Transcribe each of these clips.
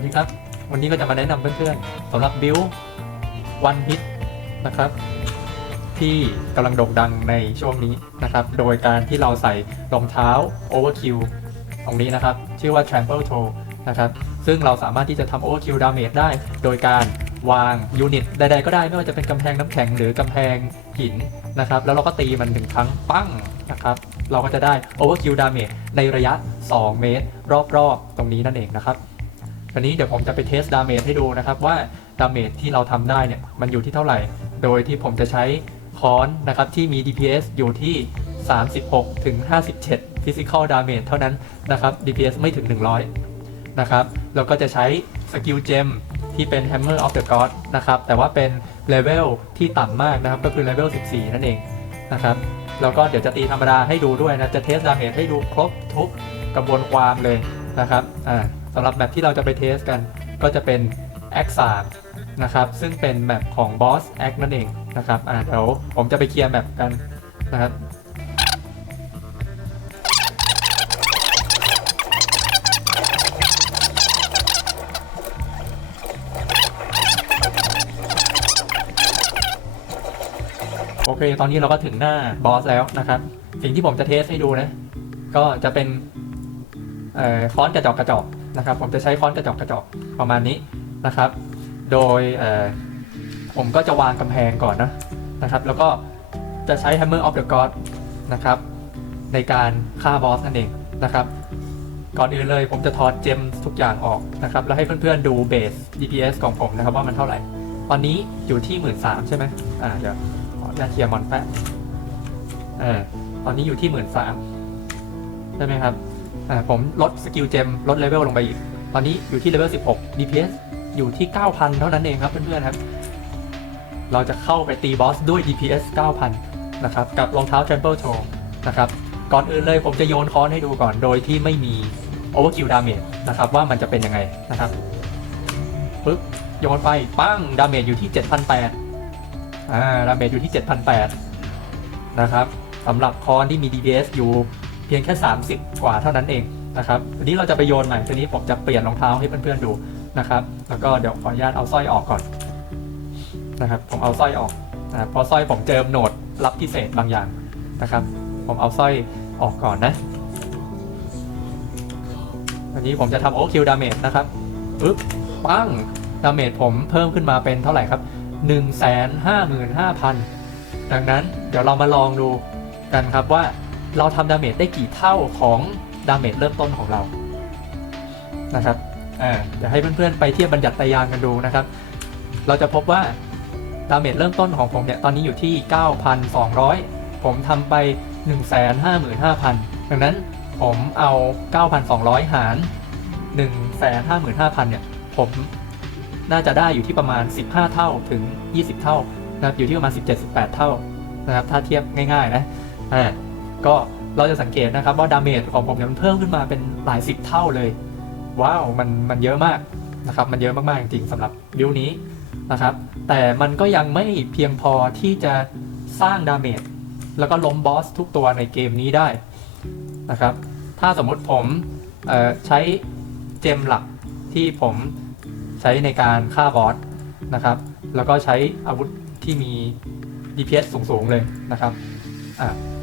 วัสดีครับ วันนี้ก็จะมาแนะนำเพื่อนๆสำหรับบิววันฮิตนะครับ ที่กำลังโด่งดังในช่วงนี้นะครับ โดยการที่เราใส่รองเท้า Overkill ตรงนี้นะครับ ชื่อว่า Trample Toe นะครับ ซึ่งเราสามารถที่จะทำ Overkill Damage ได้ โดยการวางยูนิตใดๆก็ได้ไม่ว่าจะเป็นกำแพงน้ำแข็งหรือกำแพงหินนะครับ แล้วเราก็ตีมันหนึ่งครั้งปั้งนะครับ เราก็จะได้ Overkill Damage ในระยะ 2 เมตร รอบๆ ตรงนี้นั่นเองนะครับ วันนี้เดี๋ยวผมจะไปเทสดาเมจให้ดูนะครับว่าดาเมจที่เราทำได้เนี่ยมันอยู่ที่เท่าไหร่ โดยที่ผมจะใช้ค้อนนะครับที่มี DPS อยู่ที่ 36ถึง57 Physical Damage เท่านั้นนะครับ DPS ไม่ถึง 100 นะครับ แล้วก็จะใช้สกิลเจมที่เป็น Hammer of the God นะครับ แต่ว่าเป็นเลเวลที่ต่ำมากนะครับ ก็คือเลเวล 14 นั่นเองนะครับ แล้วก็เดี๋ยวจะตีธรรมดาให้ดูด้วยนะ จะเทสดาเมจให้ดูครบทุกกระบวนความเลยนะครับ อ่า สำหรับแมปที่เราจะไปเทสกันก็จะเป็น a c 3นะครับ ซึ่งเป็นแมปของ Boss Act นั่นเองนะครับอ่าเดี๋ยวผมจะไปเคลียร์แมปกันนะครับโอเค ตอนนี้เราก็ถึงหน้าบอสแล้วนะครับ สิ่งที่ผมจะเทสให้ดูนะ ก็จะเป็นเอ่อค้อนกระจอกกระจอก นะครับ ผมจะใช้ค้อนกระจอกกระจอกประมาณนี้นะครับ โดยผมก็จะวางกำแพงก่อนนะนะครับ แล้วก็จะใช้ Hammer of the God นะครับ ในการฆ่าบอสนั่นเองนะครับ ก่อนอื่นเลยผมจะถอดเจมทุกอย่างออกนะครับ แล้วให้เพื่อนๆดูเบส DPS ของผมนะครับว่ามันเท่าไหร่ ตอนนี้อยู่ที่1 3ื่นใช่ไหมอ่าเดี๋ยวขออนุญาตเคลียร์มอนแป๊บเออตอนนี้อยู่ที่1 3ื่นใช่ไหมครับ อ่าผมลดสกิลเจมลดเลเวลลงไปอีก ตอนนี้อยู่ที่เลเวล 16 DPS อยู่ที่ 9,000 เท่านั้นเองครับเพื่อนๆครับ เราจะเข้าไปตีบอสด้วย DPS 9,000 นะครับ กับรองเท้า Trample Toe นะครับ ก่อนอื่นเลยผมจะโยนค้อนให้ดูก่อน โดยที่ไม่มี Overkill Damage นะครับ ว่ามันจะเป็นยังไงนะครับปึ๊บโยนไปปั้งดาเมจอยู่ที่ 7,800อ่าดาเมจอยู่ที่ 7,800นะครับสำหรับค้อนที่มี DPS อยู่ พียงแค่ 30 กว่าเท่านั้นเองนะครับทีนี้เราจะไปโยนใหม่ทีนี้ผมจะเปลี่ยนรองเท้าให้เพื่อนๆดูนะครับแล้วก็เดี๋ยวขออนุญาตเอาสร้อยออกก่อนนะครับผมเอาสร้อยออกนะพราะสร้อยผมเจิมโหนดรับพิเศษบางอย่างนะครับ ผมเอาสร้อยออกก่อนนะอันนี้ผมจะทำโอคิวดาเมจนะครับปึ๊บปั้งดาเมจผมเพิ่มขึ้นมาเป็นเท่าไหร่ครับ 1 5 5 0 0 0 ดังนั้นเดี๋ยวเรามาลองดูกันครับว่า เราทำดาเมจได้กี่เท่าของดาเมจเริ่มต้นของเรานะครับเดี๋ยวให้เพื่อนๆไปเทียบบัญญัติตายางกันดูนะครับ เราจะพบว่าดาเมจเริ่มต้นของผมเนี่ยตอนนี้อยู่ที่ 9,200 ผมทำไป 155,000 ดังนั้นผมเอา 9,200 หาร 155,000 เนี่ย ผมน่าจะได้อยู่ที่ประมาณ 15 เท่าถึง 20 เท่านะครับอยู่ที่ประมาณ 17-18 เท่านะครับถ้าเทียบง่ายๆนะอ่า ก็เราจะสังเกตนะครับว่าดาเมจของผมเนี่ยมันเพิ่มขึ้นมาเป็นหลายสิบเท่าเลย ว้าวมันมันเยอะมากนะครับมันเยอะมากๆจริงๆสำหรับบิลนี้นะครับ แต่มันก็ยังไม่เพียงพอที่จะสร้างดาเมจแล้วก็ล้มบอสทุกตัวในเกมนี้ได้นะครับ ถ้าสมมติผมใช้เจมหลักที่ผมใช้ในการฆ่าบอสนะครับ แล้วก็ใช้อาวุธที่มี DPS สูงๆเลยนะครับอ่าอ่า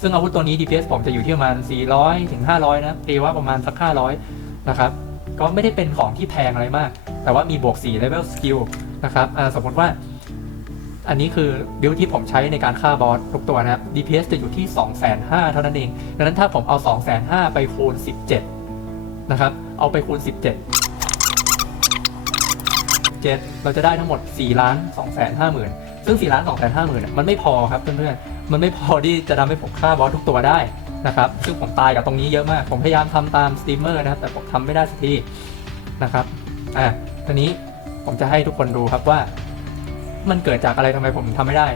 ซึ่งอาวุธตัวนี้ DPS ผมจะอยู่ที่ประมาณ 400 ถึง 500 นะตีว่าประมาณสัก 500 นะครับ ก็ไม่ได้เป็นของที่แพงอะไรมาก แต่ว่ามีบวก 4 level skill นะครับสมมติว่า อันนี้คือบิลที่ผมใช้ในการฆ่าบอสทุกตัวนะครับ DPS จะอยู่ที่ 2,500เท่านั้นเอง ดังนั้นถ้าผมเอา 2,500 ไปคูณ 17 นะครับ เอาไปคูณ 17 7 เราจะได้ทั้งหมด 4 ล้าน 2 5 0 0 0 0 ซึ่ง4ล้าน2 5 0 0 0 0เนี่ยมันไม่พอครับเพื่อนๆ มันไม่พอที่จะทำให้ผมฆ่าบอสทุกตัวได้นะครับ ซึ่งผมตายกับตรงนี้เยอะมาก ผมพยายามทำตามสตรีมเมอร์นะครับ แต่ผมทำไม่ได้สักทีนะครับ อะทีนี้ผมจะให้ทุกคนดูครับว่า มันเกิดจากอะไรทำไมผมทำไม่ได้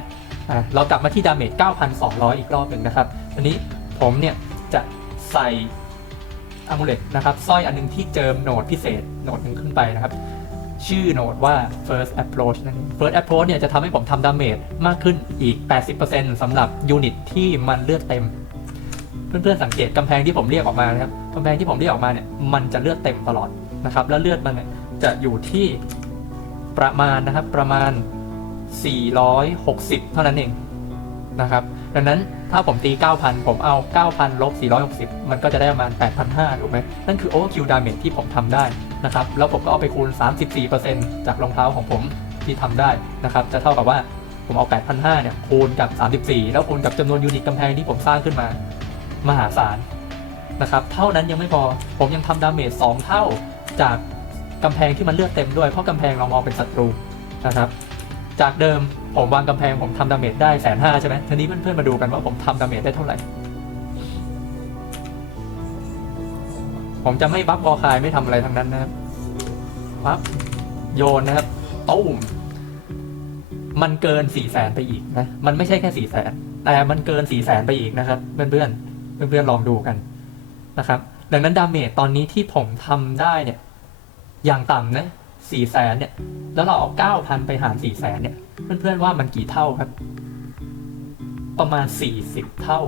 อะเรากลับมาที่ดาเมจ 9,200 อีกรอบหนึ่งนะครับอันนี้ผมเนี่ยจะใส่อะมูเลตนะครับสร้อยอันหนึงที่เจิมโหนดพิเศษโหนดหนึ่งขึ้นไปนะครับ ชื่อโหนดว่า first approach นั่นเอง first approach เนี่ยจะทำให้ผมทำดาเมจมากขึ้นอีก 80%สำหรับยูนิตที่มันเลือดเต็ม เพื่อนๆสังเกตกำแพงที่ผมเรียกออกมานะครับกำแพงที่ผมเรียกออกมาเนี่ยมันจะเลือดเต็มตลอดนะครับ แล้วเลือดมันจะอยู่ที่ประมาณนะครับประมาณ 460 เท่านั้นเองนะครับ ดังนั้นถ้าผมตี 9,000 ผมเอา 9,000ลบ460 มันก็จะได้ประมาณ 8,500 ถูกไหมนั่นคือ overkill damage ที่ผมทำได้นะครับ แล้วผมก็เอาไปคูณ 34%จากรองเท้าของผมที่ทำได้นะครับ จะเท่ากับว่าผมเอา 8,500 เนี่ย คูณกับ 34 แล้วคูณกับจำนวนยูนิตกำแพงที่ผมสร้างขึ้นมา มหาศาลนะครับ เท่านั้นยังไม่พอ ผมยังทำดาเมจ 2 เท่าจากกำแพงที่มันเลือดเต็มด้วย เพราะกำแพงเรามองเป็นศัตรูนะครับ จากเดิม ผมวางกำแพงผมทำดาเมจได้แสนห้าใช่ไหมทีนี้เพื่อนๆมาดูกันว่าผมทำดาเมจได้เท่าไหร่ ผมจะไม่บัฟวอคายไม่ทำอะไรทั้งนั้นนะครับปั๊บโยนนะครับตุ้มมันเกินสี่แสนไปอีกนะ มันไม่ใช่แค่สี่แสนแต่มันเกินสี่แสนไปอีกนะครับ เพื่อนๆเพื่อนๆลองดูกันนะครับ ดังนั้นดาเมจตอนนี้ที่ผมทำได้เนี่ย อย่างต่ำนะสี่แสนเนี่ย แล้วเราเอาเก้าพันไปหารสี่แสนเนี่ย เพื่อนๆว่ามันกี่เท่าครับ ประมาณสี่สิบเท่า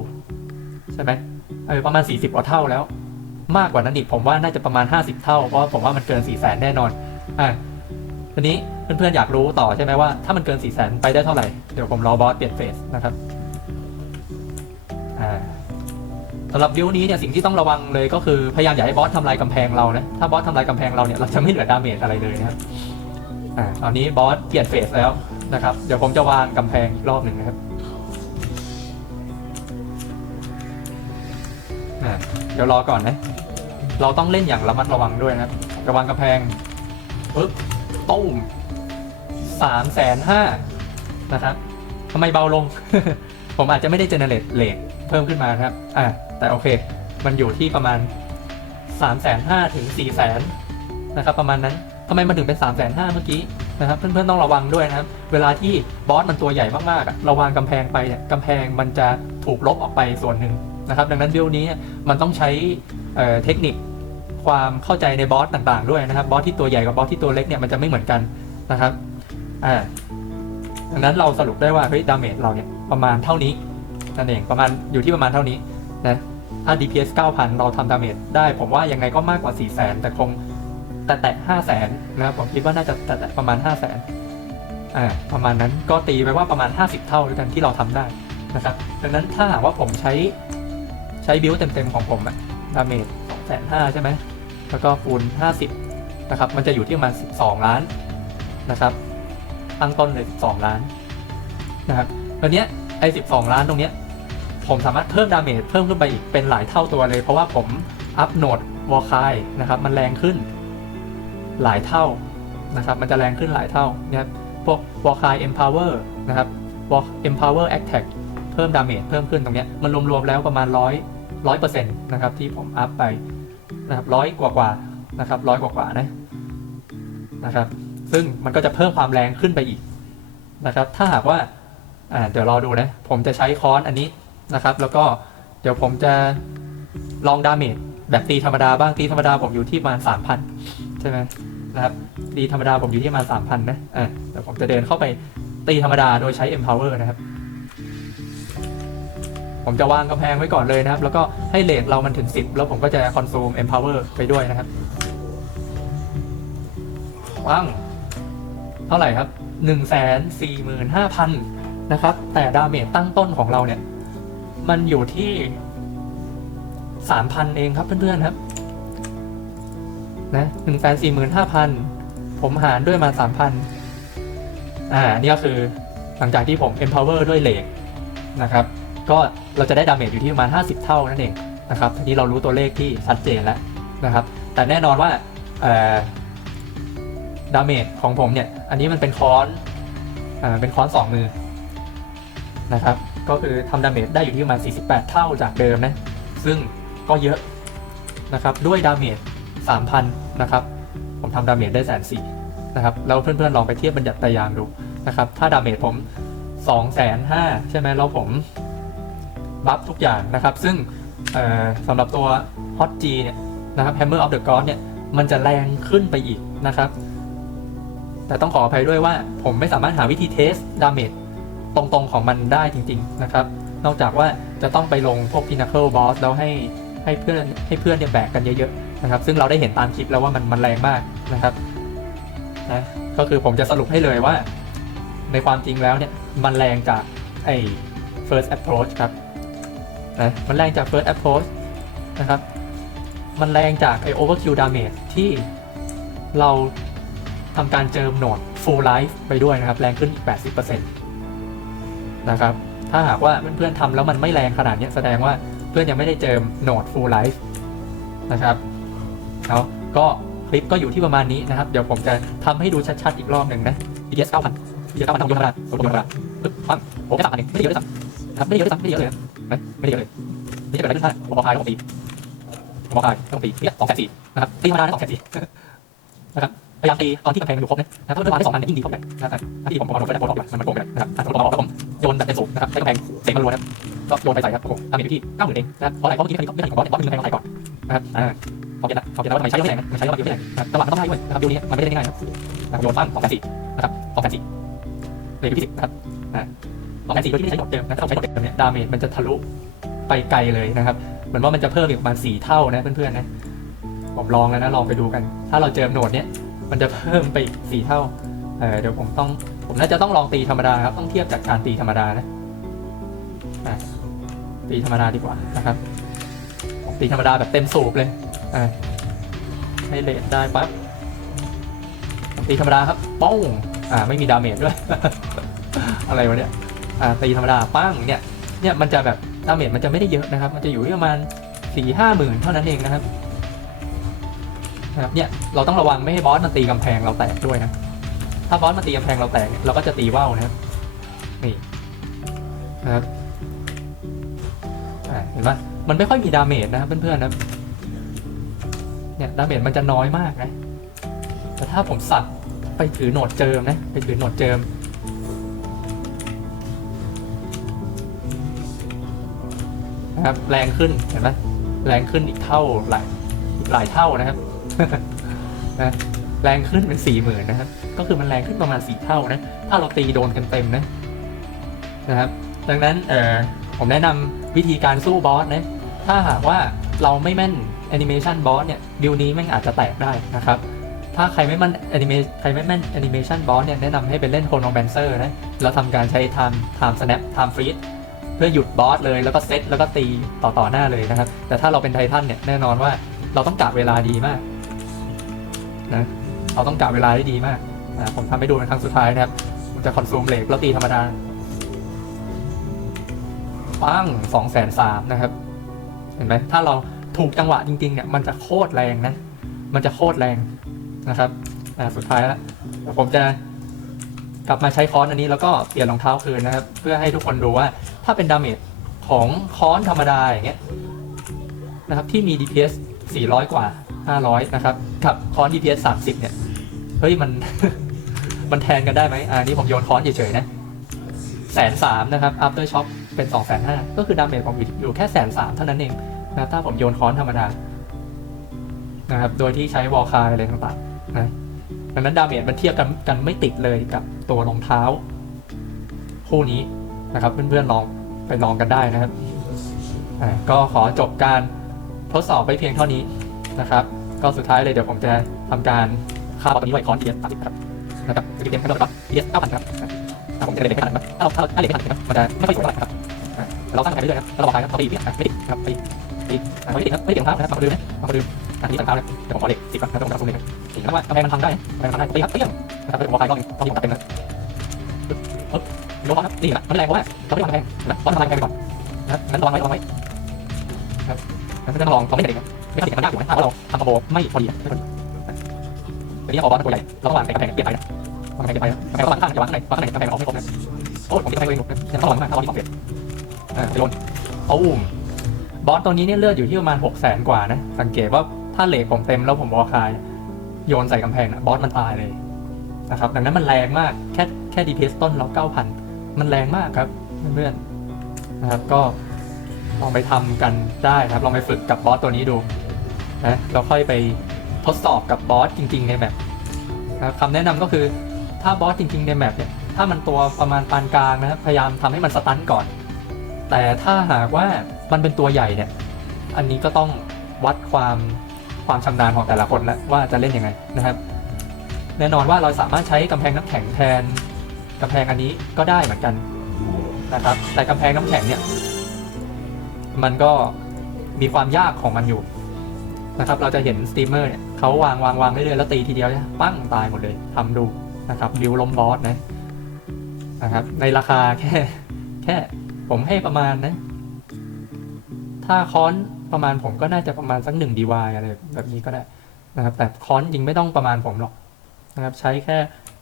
ใช่ไหมเออประมาณสี่สิบกว่าเท่าแล้ว มากกว่านั้นอีกผมว่าน่าจะประมาณห้าสิบเท่าเพราะผมว่ามันเกินสี่แสนแน่นอนอะทีนี้เพื่อนๆอยากรู้ต่อใช่ไหมว่าถ้ามันเกินสี่แสนไปได้เท่าไหร่ เดี๋ยวผมรอบอสเปลี่ยนเฟสนะครับอ่าสำหรับบิวนี้เนี่ยสิ่งที่ต้องระวังเลยก็คือพยายามอย่าให้บอสทำลายกำแพงเรานะถ้าบอสทำลายกำแพงเราเนี่ยเราจะไม่เหลือดาเมจอะไรเลยนะครับอ่าตอนนี้บอสเปลี่ยนเฟสแล้ว นะครับ เดี๋ยวผมจะวางกำแพงรอบหนึ่งนะครับเดี๋ยวรอก่อนนะ เราต้องเล่นอย่างระมัดระวังด้วยนะครับจะวางกำแพงปึ๊บตุ้มสามแสนห้านะครับทำไมเบาลง ผมอาจจะไม่ได้เจเนเรตเลทเพิ่มขึ้นมาครับ อ่าแต่โอเค มันอยู่ที่ประมาณ3ามแสนห้าถึง4ี่แสนนะครับ ประมาณนั้นทำไมมันถึงเป็น3ามแสนห้าเมื่อกี้ นะครับเพื่อนๆต้องระวังด้วยนะครับ เวลาที่บอสมันตัวใหญ่มากๆอะเราวางกำแพงไปเนี่ยกำแพงมันจะถูกลบออกไปส่วนหนึ่งนะครับ ดังนั้นเบลนี้มันต้องใช้เเทคนิคความเข้าใจในบอสต่างๆด้วยนะครับบอสที่ตัวใหญ่กับบอสที่ตัวเล็กเนี่ยมันจะไม่เหมือนกันนะครับอ่าดังนั้นเราสรุปได้ว่าเฮ้ยดาเมจเราเนี่ยประมาณเท่านี้นั่นเองประมาณอยู่ที่ประมาณเท่านี้นะถ้า DPS 9,000 เราทำดาเมจได้ ผมว่ายังไงก็มากกว่า 400,000แต่คง แต่แตะ500,000นะครับผมคิดว่าน่าจะแตะประมาณ500,000อ่าประมาณนั้นก็ตีไปว่าประมาณ 50 เท่าด้วยกันที่เราทำได้นะครับดังนั้นถ้าหากว่าผมใช้ใช้บิลเต็มๆของผมอะดาเมจ2,500ใช่ไหมแล้วก็คูณ50นะครับมันจะอยู่ที่ประมาณ 12 ล้านนะครับตั้งต้นเลย 12 ล้านนะครับตอนนี้ไอ้12 ล้านตรงเนี้ยผมสามารถเพิ่มดาเมจเพิ่มขึ้นไปอีกเป็นหลายเท่าตัวเลย เพราะว่าผมอัพโหนดวอลคายนะครับมันแรงขึ้น หลายเท่านะครับมันจะแรงขึ้นหลายเท่านะครับพวกวอลคาย empower นะครับวอล empower attack เพิ่มดาเมจเพิ่มขึ้นตรงเนี้ยมันรวมๆแล้วประมาณร้อยร้อยเปอร์เซ็นต์นะครับที่ผมอัพไปนะครับร้อยกว่าๆนะครับร้อยกว่าๆนะนะครับซึ่งมันก็จะเพิ่มความแรงขึ้นไปอีกนะครับถ้าหากว่าอ่าเดี๋ยวรอดูนะ ผมจะใช้ค้อนอันนี้นะครับ แล้วก็เดี๋ยวผมจะลองดาเมจแบบตีธรรมดาบ้างตีธรรมดาผมอยู่ที่ประมาณสามพัน ใช่ไหมนะครับตีธรรมดาผมอยู่ที่ประมาณสามพันนะอ่าเดี๋ยวผมจะเดินเข้าไปตีธรรมดาโดยใช้ empower นะครับ ผมจะวางกำแพงไว้ก่อนเลยนะครับ แล้วก็ให้เลทเรามันถึง 10 แล้วผมก็จะ consume empower ไปด้วยนะครับวางเท่าไหร่ครับ 1 4 5 0 0 0 นะครับ แต่ดาเมจตั้งต้นของเราเนี่ย มันอยู่ที่ 3,000 เองครับเพื่อนๆครับ นะ1 4 5 0 0 0ผมหารด้วยมา3,000อ่า นี่ก็คือหลังจากที่ผม empower ด้วยเหล็กนะครับ ก็เราจะได้ดาเมจอยู่ที่ประมาณ 50 เท่านั่นเองนะครับทีนี้เรารู้ตัวเลขที่ชัดเจนแล้วนะครับ แต่แน่นอนว่าดาเมจของผมเนี่ย อันนี้มันเป็นค้อนอ่าเป็นค้อนสองมือนะครับ ก็คือทำดาเมจได้อยู่ที่ประมาณ 48 เท่าจากเดิมนะ ซึ่งก็เยอะนะครับ ด้วยดาเมจ 3,000นะครับผมทำดาเมจได้แสนสี่นะครับแล้วเพื่อนๆลองไปเทียบบัญญัติตายางดูนะครับถ้าดาเมจผม2 5 0 0 0ใช่ไหมแล้วผมบัฟทุกอย่างนะครับ ซึ่งสำหรับตัว Hot G เนี่ยนะครับ Hammer of the God เนี่ยมันจะแรงขึ้นไปอีกนะครับ แต่ต้องขออภัยด้วยว่าผมไม่สามารถหาวิธีเทสดาเมจตรงๆของมันได้จริง ๆนะครับ นอกจากว่าจะต้องไปลงพวก Pinnacle Boss แล้วให้ให้เพื่อนให้เพื่อนเนี่ยแบกกันเยอะๆ นะครับซึ่งเราได้เห็นตามคลิปแล้วว่ามันมันแรงมากนะครับนะก็คือผมจะสรุปให้เลยว่า ในความจริงแล้วเนี่ยมันแรงจากไอ้ first approach ครับนะมันแรงจาก first approach นะครับมันแรงจากไอ้ overkill damage ที่เราทำการเจิมโหนด full life ไปด้วยนะครับ แรงขึ้นอีก 80%นะครับถ้าหากว่าเพื่อนๆทำแล้วมันไม่แรงขนาดนี้แสดงว่าเพื่อนยังไม่ได้เจิมโหนด full life นะครับ เนาะก็คลิปก็อยู่ที่ประมาณนี้นะครับ เดี๋ยวผมจะทำให้ดูชัดๆอีกรอบหนึ่งนะ EDS 9000 EDS 9000ทำยนธรรมดาผมยนธรรมดาปึ๊บปั้งผมแค่สามพันเองไม่ได้เยอะเลยซ้ำนะครับไม่ได้เยอะเลยซ้ำไม่ได้เยอะเลยนะไม่ได้เยอะเลยนี่จะเกิดอะไรขึ้นถ้านผมพอกคายต้องตีผมพอกคายต้องตีเนี่ยสองแสนสี่นะครับตีธรรมดาได้สองแสนสี่นะครับพยายามตีตอนที่กำแพงมันอยู่ครบนะนะถ้าเพื่อนมาได้สองอันยิ่งดีเข้าไปนะครับที่ผมผมเอาโดนได้โดนออกมันมันโกงไปนะครับผมเอาออกแล้วผมโยนแบบเป็นสูงนะครับใช้กำแพงเสียงมันรัวนะก็โยนไปใส่ครับผมทำเอยู่ที่เก้าหมื่นเองนะเพราะอะไรเพราะเมื่อกี้ไม่ได้ไม่ได้ของบอสบอสดึงกำแพงเราใส่ก่อนนะครับอ่า พอเก็ตละพอเก็ตแล้วว่าทำไมใช้เยอะไม่แรงนะมันใช้เยอะไม่แรงนะครับจังหวะมันต้องได้ด้วยนะครับดูนี้มันไม่ได้ง่ายครับโยนปั้งสองแสนสี่นะครับสองแสนสี่เลยที่สิบนะครับอ่าสองแสนสี่โดยที่ไม่ใช้ดอกเดิมนะถ้าเราใช้ดอกเดิมเนี่ยดาเมจมันจะทะลุไปไกลเลยนะครับเหมือนว่ามันจะเพิ่มอีกประมาณสี่เท่านะเพื่อนๆนะผมลองแล้วนะลองไปดูกัน ถ้าเราเจอโหนดเนี้ยมันจะเพิ่มไปสี่เท่าเออเดี๋ยวผมต้องผมน่าจะต้องลองตีธรรมดาครับต้องเทียบจากการตีธรรมดานะตีธรรมดาดีกว่านะครับตีธรรมดาแบบเต็มสูบเลย อะให้เลทได้ปั๊บตีธรรมดาครับป้องอ่าไม่มีดาเมจด้วย อะไรวะเนี่ยอ่าตีธรรมดาปั้งเนี่ยเนี่ยมันจะแบบดาเมจมันจะไม่ได้เยอะนะครับ มันจะอยู่ที่ประมาณสี่ห้าหมื่นเท่านั้นเองนะครับนะครับเนี่ยเราต้องระวังไม่ให้บอสมันตีกำแพงเราแตกด้วยนะถ้าบอสมันตีกำแพงเราแตกเนี่ยเราก็จะตีว่าวนะครับนี่นะครับเห็นปะมันไม่ค่อยมีดาเมจนะครับเพื่อนๆนะ เนี่ยดาเมจมันจะน้อยมากนะ แต่ถ้าผมสับไปถือโหนดเจิมนะ ไปถือโหนดเจิม นะครับ แรงขึ้นเห็นไหมแรงขึ้นอีกเท่าหลายหลายเท่านะครับนะแรงขึ้นเป็นสี่หมื่นนะครับ ก็คือมันแรงขึ้นประมาณสี่เท่านะ ถ้าเราตีโดนกันเต็มนะนะครับ ดังนั้นเออผมแนะนำวิธีการสู้บอสนะ ถ้าหากว่าเราไม่แม่น แอนิเมชันบอสเนี่ยดิวนี้แม่งอาจจะแตกได้นะครับ ถ้าใครไม่แม่นแอนิเมใครไม่แม่นแอนิเมชันบอสเนี่ยแนะนำให้ไปเล่นโคโนแบนเซอร์นะเราทำการใช้ time time snap time freeze เพื่อหยุดบอสเลยแล้วก็เซตแล้วก็ตีต่อต่อหน้าเลยนะครับ แต่ถ้าเราเป็นไททันเนี่ยแน่นอนว่าเราต้องกะเวลาดีมากนะเราต้องกะเวลาได้ดีมากนะผมทำให้ดูเป็นครั้งสุดท้ายนะครับผมจะคอนซูมเหล็กแล้วตีธรรมดาปั้งสองแสนสามนะครับ เห็นไหมถ้าเรา ถูกจังหวะจริงๆเนี่ยมันจะโคตรแรงนะ มันจะโคตรแรงนะครับอ่าสุดท้ายแล้วผมจะกลับมาใช้ค้อนอันนี้แล้วก็เปลี่ยนรองเท้าคืนนะครับ เพื่อให้ทุกคนดูว่าถ้าเป็นดาเมจของค้อนธรรมดาอย่างเงี้ยนะครับที่มี DPS 400 กว่า 500 นะครับกับค้อน DPS 30 เนี่ย เฮ้ย มัน มันแทนกันได้ไหมอ่านี่ผมโยนค้อนเฉยๆนะแสนสามนะครับ after shock เป็น2 5 0 0 0ก็คือดาเมจผมอยู่อยู่แค่แสนสามเท่านั้นเอง นะถ้าผมโยนค้อนธรรมดานะครับ โดยที่ใช้วอลคายอะไรต่างๆนะดังนั้นดาเมจมันเทียบกันกันไม่ติดเลยกับตัวรองเท้า คู่นี้นะครับเพื่อนๆลองไปลองกันได้นะครับก็ขอจบการทดสอบไปเพียงเท่านี้นะครับ ก็สุดท้ายเลยเดี๋ยวผมจะทำการค่าตัวนี้ไว้คอน TS 30ครับนะครับสกิลเกมขั้นต้นครับ TS 9,000ครับอ่ผมจะเลยเป็นขนาดนั้นถ้าเราถ้าถ้าเล็กไม่ขนาดนี้ครับมันจะไม่ค่อยสวยเท่าไหร่นะครับอ่าเราตั้งใจไปเรื่อยๆนะแล้วเราบอกใครครับเขาตีอีกอะไม่ติดครับไม่ ติดไม่ติดอ่าไม่ติดครับไม่ติดรองเท้านะครับมาดูนะมาดูอันนี้ตัดเท้าเลยเดี๋ยวผมขอเหล็กสิบก่อนแล้วผมจะซูมเลยเห็นว่ากำแพงมันพังได้กำแพงมันพังได้ตีครับเปี้ยงนะครับเดี๋ยวผมขอใครรอบนึงตอนที่ผมตัดเต็มเลยปึ๊บปึ๊บโยนครับนี่แหละมันแรงเพราะว่าเราไม่ได้วางกำแพงนะต้องทำกำแพงไปก่อนนะครับงั้นระวังไว้ระวังไว้ครับงั้นจะลองลองไม่ได้เด็กครับไม่ติดมันยากอยู่นะถ้าเราทำคอมโบไม่พอดีไม่พอดีแต่นี่พอบอลมันตัวใหญ่เราต้องวางในกำแพงเปลี่ยนไปนะวางกำแพงเปลี่ยนไปนะกำแพงก็วางข้างจะวางข้างในวางข้างในกำแพงออกไม่ครบนะโอ้ผมติดกำแพงตัวเองหมดนะยังต้องระวังมากถ้าเราที่สองเปลี่ยนอ่าไปโดนเอาอุ้ม บอสตัวนี้เนี่ยเลือดอยู่ที่ประมาณ6 0 0 0 0กว่านะ สังเกตว่าถ้าเหล็กผมเต็มแล้วผมวอลคาย โยนใส่กำแพงนะบอสมันตายเลยนะครับดังนั้นมันแรงมากแค่แค่ DPS ต้นเรา9,000มันแรงมากครับเพื่อนๆนะครับก็ลองไปทำกันได้ครับลองไปฝึกกับบอสตัวนี้ดูนะเราค่อยไปทดสอบกับบอสจริง ๆ ในแมปนะครับคำแนะนำก็คือถ้าบอสจริง ๆ ในแมปเนี่ยถ้ามันตัวประมาณปานกลางนะครับพยายามทำให้มันสตันก่อน แต่ถ้าหากว่า มันเป็นตัวใหญ่เนี่ย อันนี้ก็ต้องวัดความความชำนาญของแต่ละคนแล้วว่าจะเล่นยังไงนะครับ แน่นอนว่าเราสามารถใช้กำแพงน้ำแข็งแทนกำแพงอันนี้ก็ได้เหมือนกันนะครับ แต่กำแพงน้ำแข็งเนี่ย มันก็มีความยากของมันอยู่นะครับ เราจะเห็นสตรีมเมอร์เนี่ยเขาวางวางวางเรื่อยๆแล้วตีทีเดียวเนี่ยปั้งตายหมดเลยทำดูนะครับบิวล้มบอสนะนะครับ ในราคาแค่แค่ผมให้ประมาณนะ ถ้าค้อนประมาณผมก็น่าจะประมาณสักหนึ่งดีวายอะไรแบบนี้ก็ได้นะครับ แต่ค้อนจริงไม่ต้องประมาณผมหรอกนะครับ ใช้แค่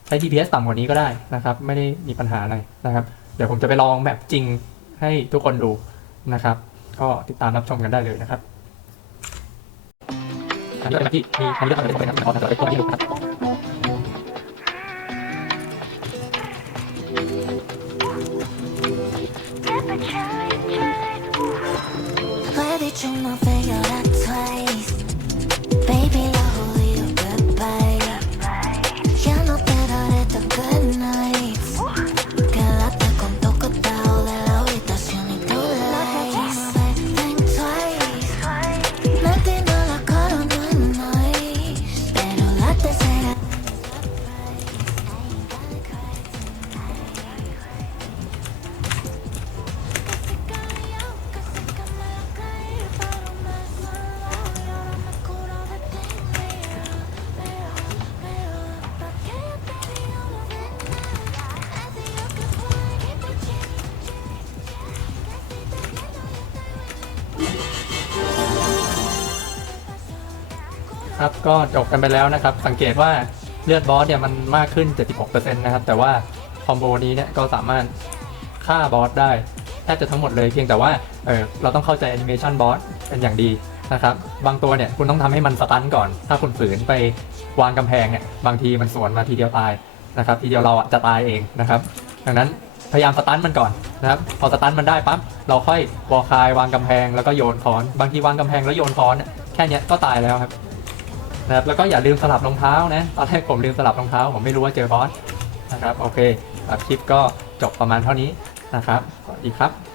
ใช้ DPS ต่ำกว่านี้ก็ได้นะครับ ไม่ได้มีปัญหาอะไรนะครับ เดี๋ยวผมจะไปลองแบบจริงให้ทุกคนดูนะครับ ก็ติดตามรับชมกันได้เลยนะครับอันนี้เป็นที่มีทางเลือกอะไรเป็นครับขอแต่ละตัวที่ดูครับ 就那飞 ครับก็จบกันไปแล้วนะครับ สังเกตว่าเลือดบอสเนี่ยมันมากขึ้น 76%นะครับ แต่ว่าคอมโบนี้เนี่ยก็สามารถฆ่าบอสได้แทบจะทั้งหมดเลยเพียงแต่ว่าเออเราต้องเข้าใจแอนิเมชันบอสเป็นอย่างดีนะครับ บางตัวเนี่ยคุณต้องทำให้มันสตันก่อน ถ้าคุณฝืนไปวางกำแพงเนี่ยบางทีมันสวนมาทีเดียวตายนะครับ ทีเดียวเราจะตายเองนะครับ ดังนั้นพยายามสตันมันก่อนนะครับพอสตันมันได้ปั๊บเราค่อยวอลคายวางกำแพงแล้วก็โยนค้อน บางทีวางกำแพงแล้วโยนค้อน แค่นี้ก็ตายแล้วครับ นะครับแล้วก็อย่าลืมสลับรองเท้านะตอนแรกผมลืมสลับรองเท้า ผมไม่รู้ว่าเจอบอสนะครับโอเคคลิปก็จบประมาณเท่านี้นะครับสวัสดีครับ